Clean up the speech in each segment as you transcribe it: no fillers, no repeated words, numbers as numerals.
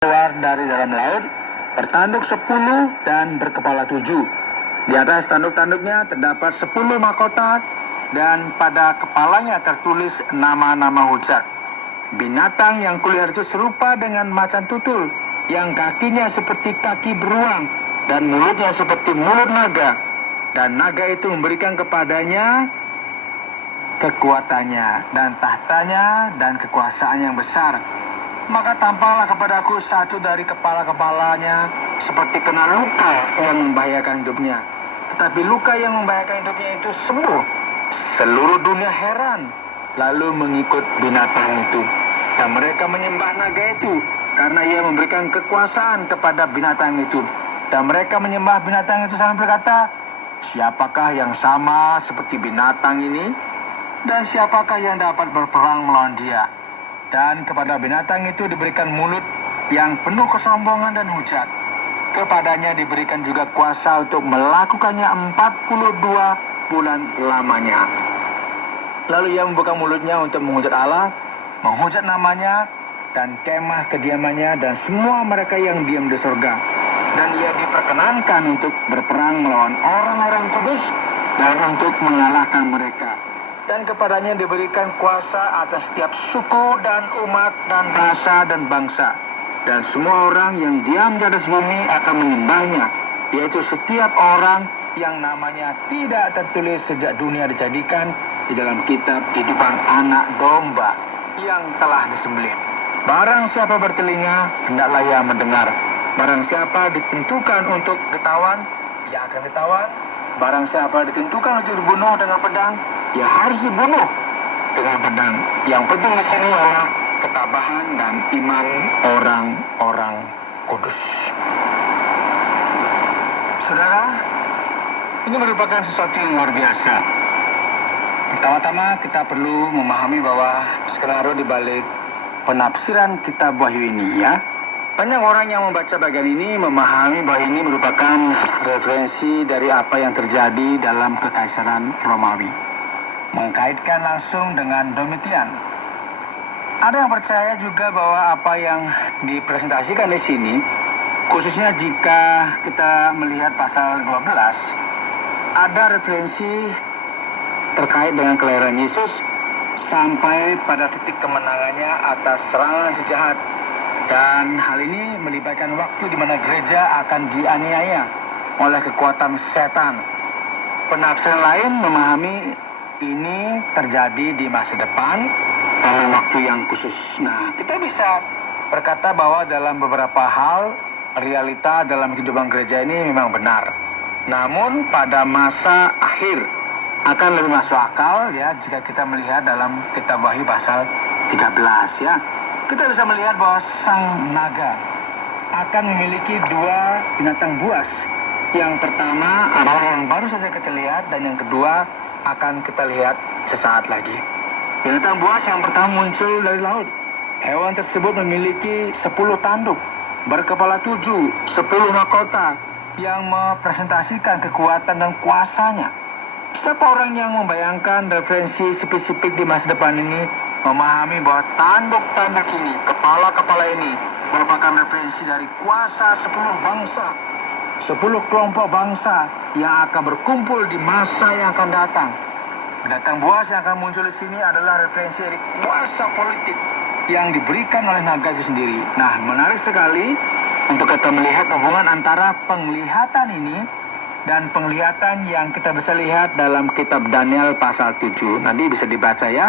keluar dari dalam laut, bertanduk 10 dan berkepala 7. Di atas tanduk-tanduknya terdapat 10 mahkota dan pada kepalanya tertulis nama-nama hujat. Binatang yang kulihat itu serupa dengan macan tutul, yang kakinya seperti kaki beruang dan mulutnya seperti mulut naga. Dan naga itu memberikan kepadanya kekuatannya dan tahtanya dan kekuasaan yang besar. Maka tampaklah kepadaku satu dari kepala-kepalanya seperti kena luka yang membahayakan hidupnya. Tetapi luka yang membahayakan hidupnya itu sembuh. Seluruh dunia heran, lalu mengikut binatang itu. Dan mereka menyembah naga itu, karena ia memberikan kekuasaan kepada binatang itu. Dan mereka menyembah binatang itu sambil berkata, siapakah yang sama seperti binatang ini? Dan siapakah yang dapat berperang melawan dia? Dan kepada binatang itu diberikan mulut yang penuh kesombongan dan hujat. Kepadanya diberikan juga kuasa untuk melakukannya 42 bulan lamanya. Lalu ia membuka mulutnya untuk menghujat Allah, menghujat namanya, dan kemah kediamannya, dan semua mereka yang diam di surga. Dan ia diperkenankan untuk berperang melawan orang-orang kudus dan untuk mengalahkan mereka. Dan kepadanya diberikan kuasa atas setiap suku dan umat dan rasa dan bangsa. Dan semua orang yang diam di atas bumi akan menyembahnya, yaitu setiap orang yang namanya tidak tertulis sejak dunia dijadikan di dalam kitab kehidupan anak domba yang telah disembelih. Barang siapa bertelinga, hendaklah ia mendengar. Barang siapa ditentukan untuk ditawan, ia akan ditawan. Barang siapa ditentukan untuk dibunuh dengan pedang, ia harus dibunuh dengan pedang. Yang penting di sini adalah ketabahan dan iman orang-orang kudus. Saudara, ini merupakan sesuatu yang luar biasa. Pertama-tama kita perlu memahami bahwa skenario di balik penafsiran kitab Wahyu ini, ya. Banyak orang yang membaca bagian ini memahami bahwa ini merupakan referensi dari apa yang terjadi dalam Kekaisaran Romawi, mengkaitkan langsung dengan Domitian. Ada yang percaya juga bahwa apa yang dipresentasikan di sini, khususnya jika kita melihat pasal 12, ada referensi terkait dengan kelahiran Yesus sampai pada titik kemenangannya atas serangan si jahat. Dan hal ini melibatkan waktu di mana gereja akan dianiaya oleh kekuatan setan. Penafsiran lain memahami ini terjadi di masa depan dalam waktu yang khusus. Nah, kita bisa berkata bahwa dalam beberapa hal realita dalam kehidupan gereja ini memang benar. Namun pada masa akhir akan lebih masuk akal, ya, jika kita melihat dalam kitab Wahyu pasal 13, ya. Kita bisa melihat bahwa sang naga akan memiliki dua binatang buas. Yang pertama adalah yang baru saja kita lihat, dan yang kedua akan kita lihat sesaat lagi. Binatang buas yang pertama muncul dari laut. Hewan tersebut memiliki 10 tanduk, berkepala 7, 10 mahkota yang merepresentasikan kekuatan dan kuasanya. Siapa orang yang membayangkan referensi spesifik di masa depan ini memahami bahwa tanduk-tanduk ini, kepala-kepala ini merupakan referensi dari kuasa 10 bangsa, 10 kelompok bangsa yang akan berkumpul di masa yang akan datang. Binatang buas yang akan muncul di sini adalah referensi dari kuasa politik yang diberikan oleh naga itu sendiri. Nah, menarik sekali untuk kita melihat hubungan antara penglihatan ini dan penglihatan yang kita bisa lihat dalam kitab Daniel pasal 7. Nanti bisa dibaca, ya.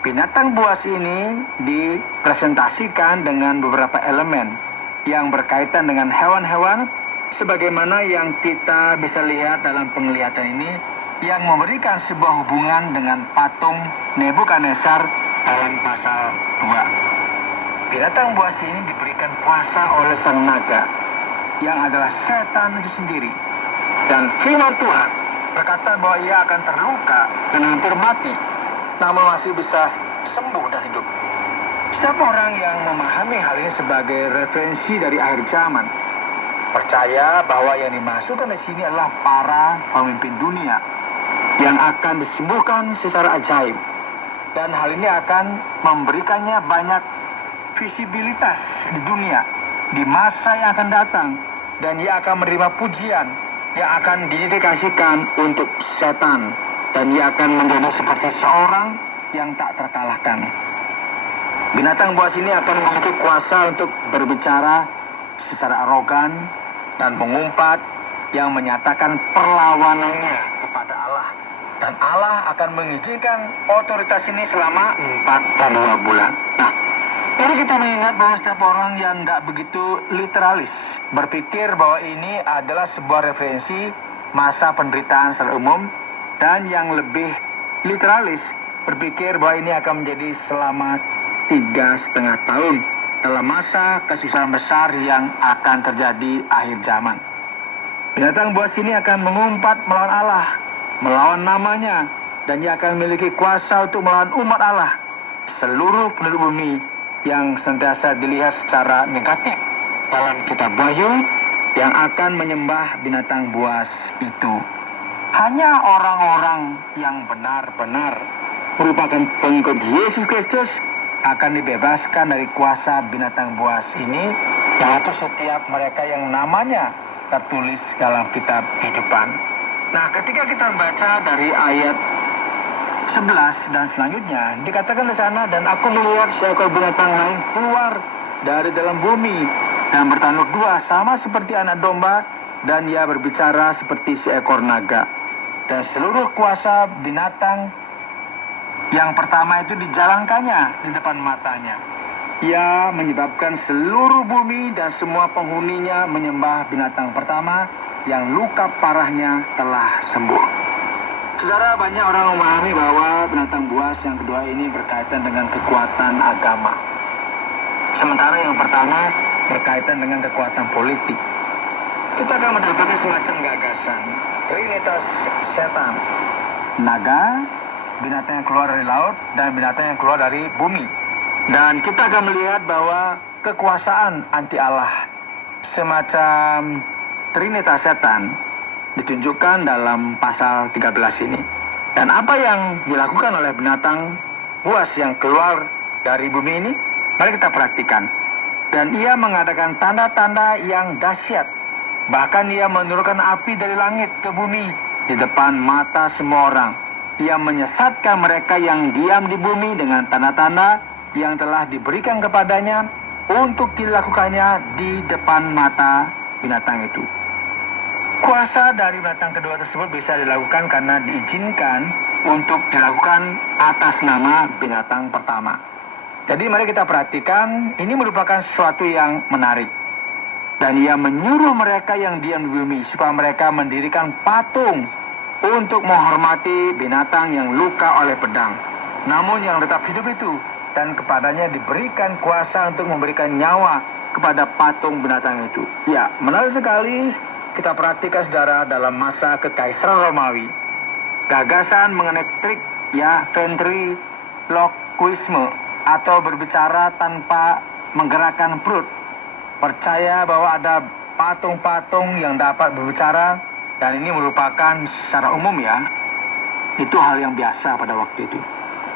Binatang buas ini dipresentasikan dengan beberapa elemen yang berkaitan dengan hewan-hewan sebagaimana yang kita bisa lihat dalam penglihatan ini, yang memberikan sebuah hubungan dengan patung Nebukadnezar dalam pasal 2. Binatang buas ini diberikan kuasa oleh sang naga yang adalah setan itu sendiri. Dan firman Tuhan berkata bahwa ia akan terluka dan hampir mati, namun masih bisa sembuh dan hidup. Siapa orang yang memahami hal ini sebagai referensi dari akhir zaman, percaya bahwa yang dimasukkan di sini adalah para pemimpin dunia yang akan disembuhkan secara ajaib. Dan hal ini akan memberikannya banyak visibilitas di dunia. di masa yang akan datang, dan ia akan menerima pujian yang akan didedikasikan untuk setan, dan ia akan menjadi seperti seorang yang tak terkalahkan. Binatang buas ini akan memiliki kuasa untuk berbicara secara arogan dan mengumpat yang menyatakan perlawanannya kepada Allah. Dan Allah akan mengizinkan otoritas ini selama 42 bulan. Nah, mari kita mengingat bahwa setiap orang yang nggak begitu literalis berpikir bahwa ini adalah sebuah referensi masa penderitaan secara umum, dan yang lebih literalis berpikir bahwa ini akan menjadi selama 3,5 tahun dalam masa kesusahan besar yang akan terjadi akhir zaman. Binatang buas ini akan mengumpat melawan Allah, melawan namanya, dan ia akan memiliki kuasa untuk melawan umat Allah, seluruh penduduk bumi yang sentiasa dilihat secara negatif dalam kitab Wahyu, yang akan menyembah binatang buas itu. Hanya orang-orang yang benar-benar merupakan pengikut Yesus Kristus akan dibebaskan dari kuasa binatang buas ini, yaitu setiap mereka yang namanya tertulis dalam kitab kehidupan. Nah, ketika kita membaca dari ayat 11 dan selanjutnya, dikatakan di sana, dan aku melihat seekor binatang lain keluar dari dalam bumi dan bertanduk dua sama seperti anak domba, dan ia berbicara seperti seekor naga. Dan seluruh kuasa binatang yang pertama itu dijalankannya di depan matanya. Ia menyebabkan seluruh bumi dan semua penghuninya menyembah binatang pertama yang luka parahnya telah sembuh. Saudara, banyak orang memahami bahwa binatang buas yang kedua ini berkaitan dengan kekuatan agama. Sementara yang pertama berkaitan dengan kekuatan politik. Kita akan mendapatkan semacam gagasan trinitas setan. Naga, binatang yang keluar dari laut, dan binatang yang keluar dari bumi. Dan kita akan melihat bahwa kekuasaan anti Allah, semacam trinitas setan, ditunjukkan dalam pasal 13 ini. Dan apa yang dilakukan oleh binatang buas yang keluar dari bumi ini, mari kita perhatikan. Dan ia mengadakan tanda-tanda yang dahsyat. Bahkan ia menurunkan api dari langit ke bumi di depan mata semua orang. Ia menyesatkan mereka yang diam di bumi dengan tanda-tanda yang telah diberikan kepadanya untuk dilakukannya di depan mata binatang itu. Kuasa dari binatang kedua tersebut bisa dilakukan karena diizinkan untuk dilakukan atas nama binatang pertama. Jadi mari kita perhatikan, ini merupakan sesuatu yang menarik. Dan ia menyuruh mereka yang diam di bumi supaya mereka mendirikan patung untuk menghormati binatang yang luka oleh pedang, namun yang tetap hidup itu, dan kepadanya diberikan kuasa untuk memberikan nyawa kepada patung binatang itu. Ya, menarik sekali kita perhatikan saudara dalam masa kekaisaran Romawi. Gagasan mengenai trik, ya, ventriloquisme, atau berbicara tanpa menggerakkan perut. Percaya bahwa ada patung-patung yang dapat berbicara, dan ini merupakan secara umum ya, itu hal yang biasa pada waktu itu.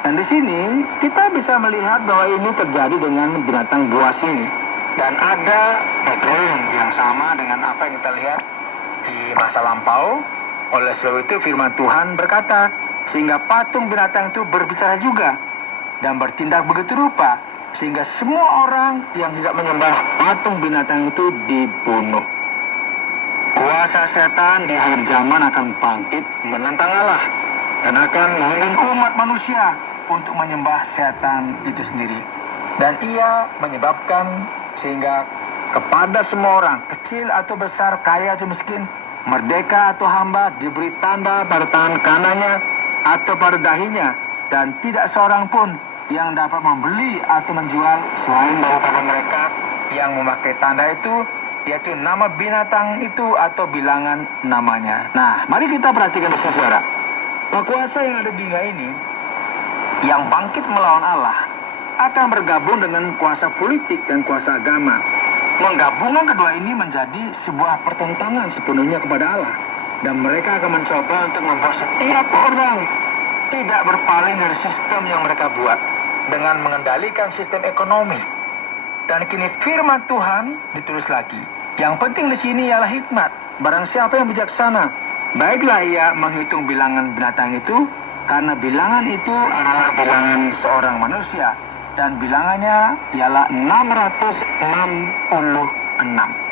Dan di sini kita bisa melihat bahwa ini terjadi dengan binatang buas ini. Dan ada background yang sama dengan apa yang kita lihat di masa lampau. Oleh sebab itu firman Tuhan berkata, sehingga patung binatang itu berbicara juga dan bertindak begitu rupa, sehingga semua orang yang tidak menyembah patung binatang itu dibunuh. Kuasa setan di akhir zaman akan bangkit menentang Allah dan akan menggiring umat manusia untuk menyembah setan itu sendiri. Dan ia menyebabkan sehingga kepada semua orang, kecil atau besar, kaya atau miskin, merdeka atau hamba, diberi tanda pada tangan kanannya atau pada dahinya, dan tidak seorang pun yang dapat membeli atau menjual selain daripada mereka yang memakai tanda itu, yaitu nama binatang itu atau bilangan namanya. Nah, mari kita perhatikan saudara, bahwa kuasa yang ada di dunia ini yang bangkit melawan Allah akan bergabung dengan kuasa politik dan kuasa agama. Menggabungkan kedua ini menjadi sebuah pertentangan sepenuhnya kepada Allah, dan mereka akan mencoba untuk membuat setiap orang tidak berpaling dari sistem yang mereka buat dengan mengendalikan sistem ekonomi, Dan kini firman Tuhan ditulis lagi. Yang penting di sini ialah hikmat. Barang siapa yang bijaksana, baiklah ia menghitung bilangan binatang itu, karena bilangan itu adalah bilangan seorang manusia. Dan bilangannya ialah 666.